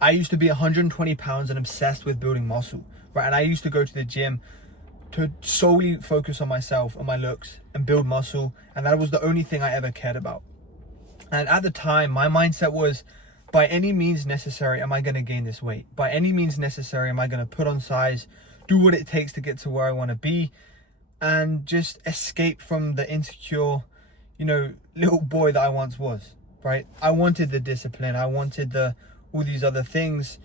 I used to be 120 pounds and obsessed with building muscle, right? And I used to go to the gym to solely focus on myself, on my looks, and build muscle. And that was the only thing I ever cared about. And at the time, my mindset was, by any means necessary, am I going to gain this weight? By any means necessary, am I going to put on size, do what it takes to get to where I want to be, and just escape from the insecure, little boy that I once was, right? I wanted the discipline. I wanted all these other things,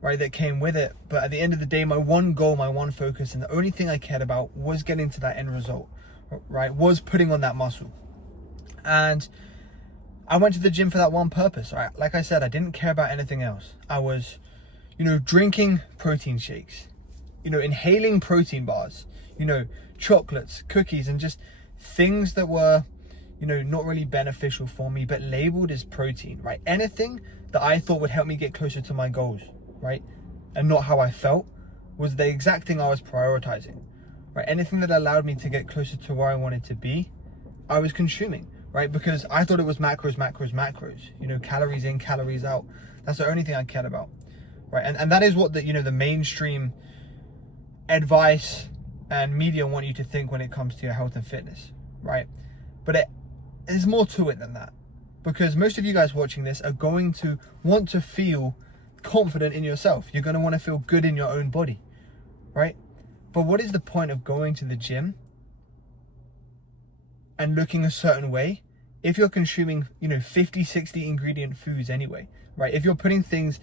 right, that came with it. But at the end of the day, my one goal, my one focus, and the only thing I cared about was getting to that end result, right? Was putting on that muscle. And I went to the gym for that one purpose, right? Like I said, I didn't care about anything else. I was, drinking protein shakes, inhaling protein bars, chocolates, cookies, and just things that were, not really beneficial for me, but labeled as protein, right? Anything that I thought would help me get closer to my goals, right? And not how I felt was the exact thing I was prioritizing, right? Anything that allowed me to get closer to where I wanted to be, I was consuming, right? Because I thought it was macros, calories in, calories out. That's the only thing I cared about, right? And that is what the mainstream advice and media want you to think when it comes to your health and fitness, right? But there's more to it than that, because most of you guys watching this are going to want to feel confident in yourself. You're going to want to feel good in your own body, right? But what is the point of going to the gym and looking a certain way if you're consuming, 50, 60 ingredient foods anyway, right? If you're putting things,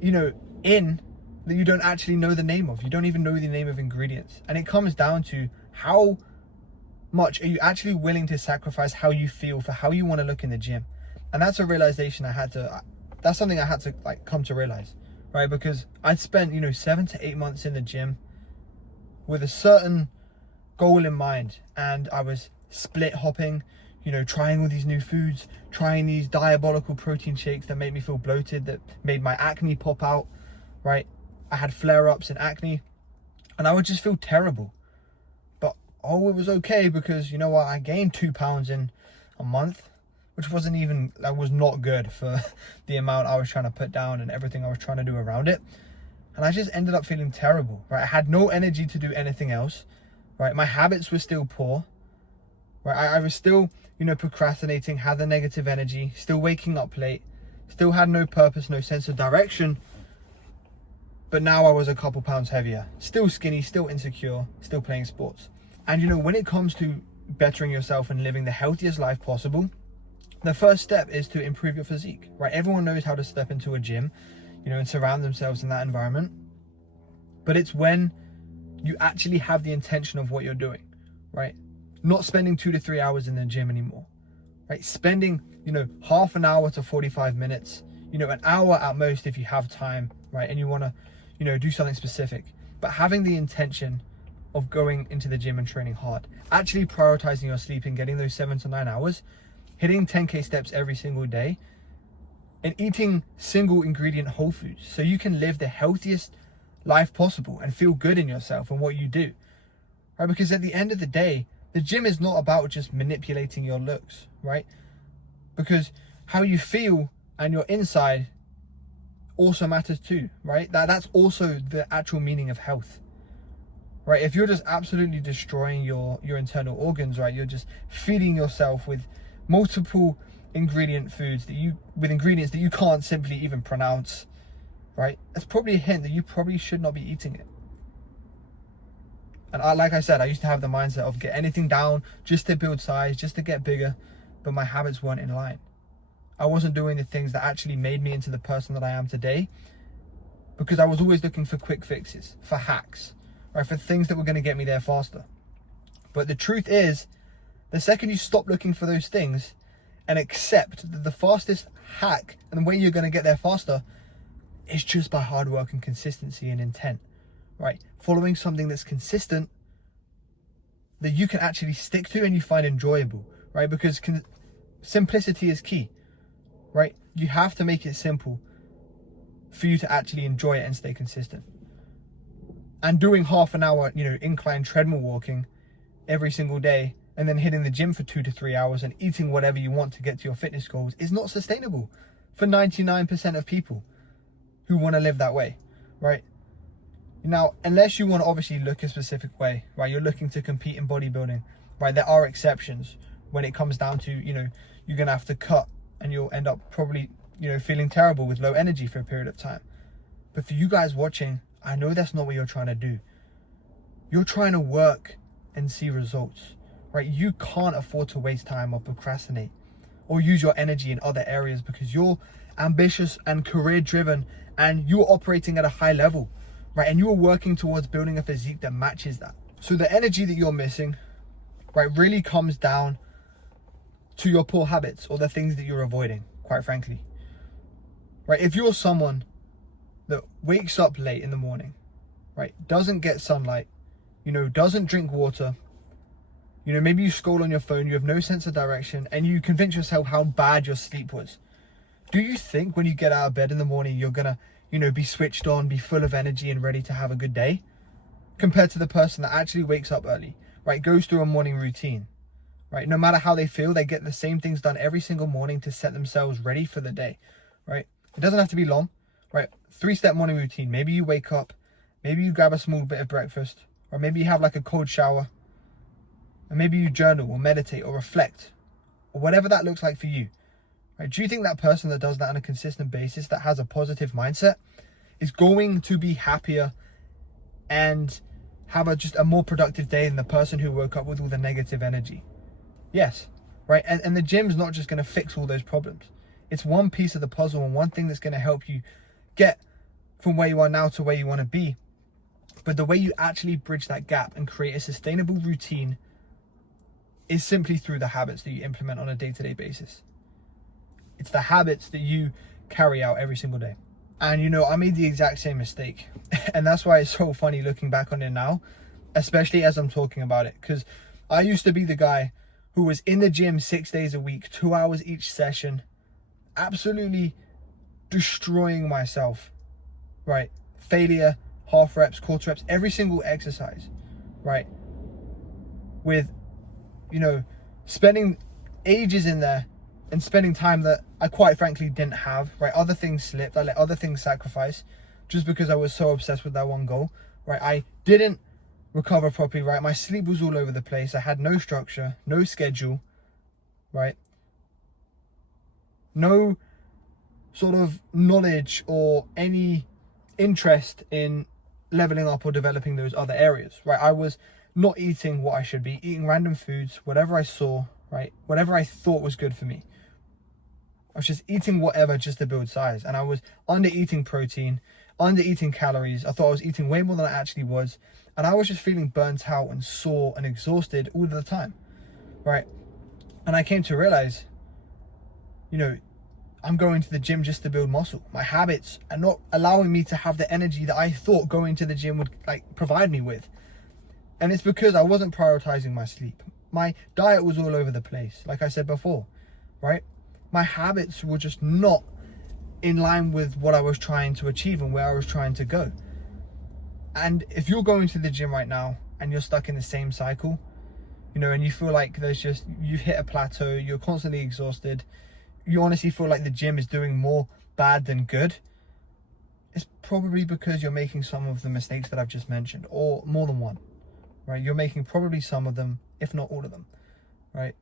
in that you don't actually know the name of, you don't even know the name of ingredients. And it comes down to how much are you actually willing to sacrifice how you feel for how you want to look in the gym. And that's a realization that's something I had to come to realize, right? Because I'd spent, 7 to 8 months in the gym with a certain goal in mind, and I was split hopping, trying all these new foods, trying these diabolical protein shakes that made me feel bloated, that made my acne pop out, right? I had flare-ups and acne, and I would just feel terrible. But it was okay, because you know what? I gained 2 pounds in a month, which was not good for the amount I was trying to put down and everything I was trying to do around it. And I just ended up feeling terrible, right? I had no energy to do anything else, right? My habits were still poor, right? I was still, procrastinating, had the negative energy, still waking up late, still had no purpose, no sense of direction. But now I was a couple pounds heavier, still skinny, still insecure, still playing sports. And when it comes to bettering yourself and living the healthiest life possible, the first step is to improve your physique, right? Everyone knows how to step into a gym, and surround themselves in that environment. But it's when you actually have the intention of what you're doing, right? Not spending 2 to 3 hours in the gym anymore, right? Spending, half an hour to 45 minutes, an hour at most if you have time, right? And you want to, do something specific, but having the intention of going into the gym and training hard, actually prioritizing your sleeping, getting those 7 to 9 hours, hitting 10K steps every single day, and eating single ingredient whole foods so you can live the healthiest life possible and feel good in yourself and what you do, right? Because at the end of the day, the gym is not about just manipulating your looks, right? Because how you feel and your inside also matters too, right? That's also the actual meaning of health, right? If you're just absolutely destroying your internal organs, right? You're just feeding yourself with multiple ingredient foods with ingredients that you can't simply even pronounce, right? That's probably a hint that you probably should not be eating it. And like I said, I used to have the mindset of get anything down just to build size, just to get bigger, but my habits weren't in line. I wasn't doing the things that actually made me into the person that I am today, because I was always looking for quick fixes, for hacks, right? For things that were going to get me there faster. But the truth is, the second you stop looking for those things and accept that the fastest hack and the way you're going to get there faster is just by hard work and consistency and intent, right? Following something that's consistent, that you can actually stick to and you find enjoyable, right? Because simplicity is key, right? You have to make it simple for you to actually enjoy it and stay consistent. And doing half an hour, incline treadmill walking every single day, and then hitting the gym for 2 to 3 hours and eating whatever you want to get to your fitness goals is not sustainable for 99% of people. who want to live that way, right? Now, unless you want to obviously look a specific way, right? You're looking to compete in bodybuilding, right? There are exceptions when it comes down to, you're going to have to cut and you'll end up probably, feeling terrible with low energy for a period of time. But for you guys watching, I know that's not what you're trying to do. You're trying to work and see results, right? You can't afford to waste time or procrastinate or use your energy in other areas because you're ambitious and career driven and you're operating at a high level, right? And you are working towards building a physique that matches that. So the energy that you're missing, right, really comes down to your poor habits or the things that you're avoiding, quite frankly, right? If you're someone that wakes up late in the morning, right, doesn't get sunlight, doesn't drink water, maybe you scroll on your phone, you have no sense of direction, and you convince yourself how bad your sleep was. Do you think when you get out of bed in the morning, you're gonna, be switched on, be full of energy and ready to have a good day? Compared to the person that actually wakes up early, right, goes through a morning routine, right? No matter how they feel, they get the same things done every single morning to set themselves ready for the day, right? It doesn't have to be long, right? 3-step morning routine. Maybe you wake up, maybe you grab a small bit of breakfast, or maybe you have like a cold shower, and maybe you journal or meditate or reflect, or whatever that looks like for you. Right? Do you think that person that does that on a consistent basis, that has a positive mindset, is going to be happier and have just a more productive day than the person who woke up with all the negative energy? Yes, right? And the gym's not just going to fix all those problems. It's one piece of the puzzle and one thing that's going to help you get from where you are now to where you want to be. But the way you actually bridge that gap and create a sustainable routine is simply through the habits that you implement on a day-to-day basis. It's the habits that you carry out every single day. And I made the exact same mistake. And that's why it's so funny looking back on it now, especially as I'm talking about it. Because I used to be the guy who was in the gym 6 days a week, 2 hours each session, absolutely destroying myself, right? Failure, half reps, quarter reps, every single exercise, right? With, spending ages in there and spending time that I quite frankly didn't have, right? Other things slipped. I let other things sacrifice just because I was so obsessed with that one goal, right? I didn't recover properly, right? My sleep was all over the place. I had no structure, no schedule, right? No sort of knowledge or any interest in leveling up or developing those other areas, right? I was not eating what I should be, eating random foods, whatever I saw, right? Whatever I thought was good for me. I was just eating whatever just to build size. And I was under eating protein, under eating calories. I thought I was eating way more than I actually was. And I was just feeling burnt out and sore and exhausted all the time, right? And I came to realize, I'm going to the gym just to build muscle. My habits are not allowing me to have the energy that I thought going to the gym would provide me with. And it's because I wasn't prioritizing my sleep. My diet was all over the place, like I said before, right? My habits were just not in line with what I was trying to achieve and where I was trying to go. And if you're going to the gym right now and you're stuck in the same cycle, and you feel like you've hit a plateau, you're constantly exhausted, you honestly feel like the gym is doing more bad than good, it's probably because you're making some of the mistakes that I've just mentioned, or more than one, right? You're making probably some of them, if not all of them, right?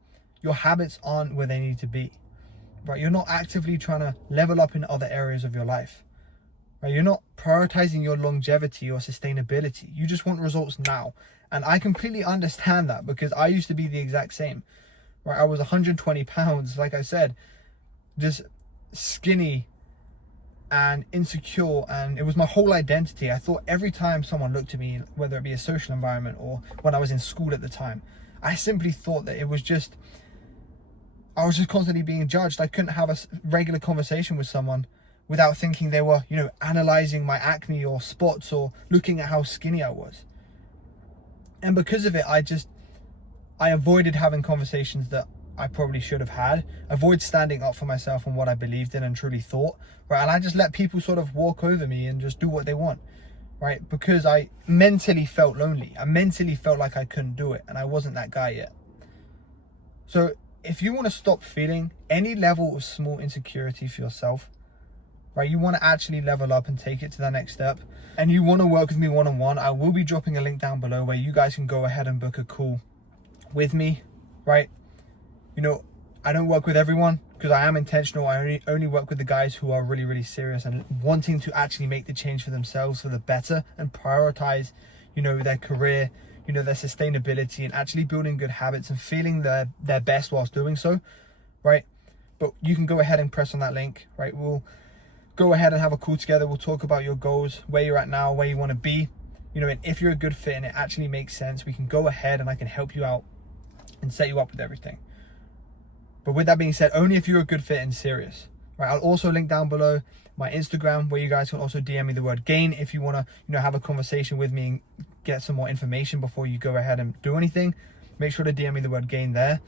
Your habits aren't where they need to be, right? You're not actively trying to level up in other areas of your life, right? You're not prioritizing your longevity or sustainability. You just want results now. And I completely understand that because I used to be the exact same, right? I was 120 pounds, like I said, just skinny and insecure, and it was my whole identity. I thought every time someone looked at me, whether it be a social environment or when I was in school at the time, I simply thought that I was just constantly being judged. I couldn't have a regular conversation with someone without thinking they were, analyzing my acne or spots or looking at how skinny I was. And because of it, I avoided having conversations that I probably should have had, avoid standing up for myself and what I believed in and truly thought, right? And I just let people sort of walk over me and just do what they want, right? Because I mentally felt lonely. I mentally felt like I couldn't do it, and I wasn't that guy yet. So if you want to stop feeling any level of small insecurity for yourself, right? You want to actually level up and take it to the next step, and you want to work with me one-on-one, I will be dropping a link down below where you guys can go ahead and book a call with me, right? You know, I don't work with everyone because I am intentional. I only work with the guys who are really, really serious and wanting to actually make the change for themselves for the better and prioritize, you know, their career, you know, their sustainability, and actually building good habits and feeling their best whilst doing so, right? But you can go ahead and press on that link, right? We'll go ahead and have a call together. We'll talk about your goals, where you're at now, where you want to be, you know, and if you're a good fit and it actually makes sense, we can go ahead and I can help you out and set you up with everything. But with that being said, only if you're a good fit and serious, right? I'll also link down below my Instagram where you guys can also DM me the word gain if you want to, you know, have a conversation with me and get some more information before you go ahead and do anything. Make sure to DM me the word gain there.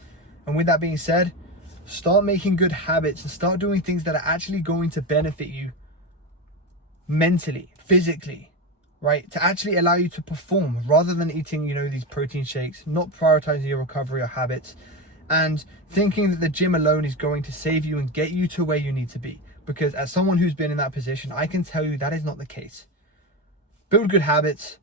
And with that being said, start making good habits and start doing things that are actually going to benefit you mentally, physically, right? To actually allow you to perform rather than eating, you know, these protein shakes, not prioritizing your recovery or habits, and thinking that the gym alone is going to save you and get you to where you need to be. Because as someone who's been in that position, I can tell you that is not the case. Build good habits,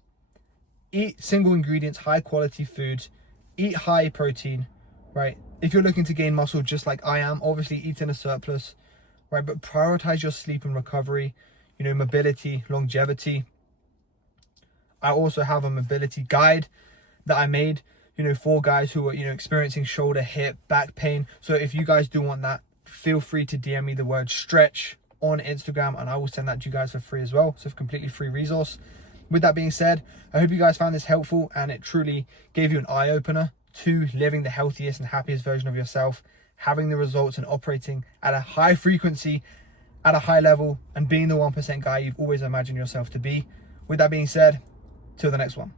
eat single ingredients, high quality foods, eat high protein, right? If you're looking to gain muscle just like I am, obviously eat in a surplus, right? But prioritize your sleep and recovery, you know, mobility, longevity. I also have a mobility guide that I made, you know, for guys who are, you know, experiencing shoulder, hip, back pain. So if you guys do want that, feel free to DM me the word stretch on Instagram and I will send that to you guys for free as well. So it's a completely free resource. With that being said, I hope you guys found this helpful and it truly gave you an eye opener to living the healthiest and happiest version of yourself, having the results and operating at a high frequency, at a high level, and being the 1% guy you've always imagined yourself to be. With that being said, till the next one.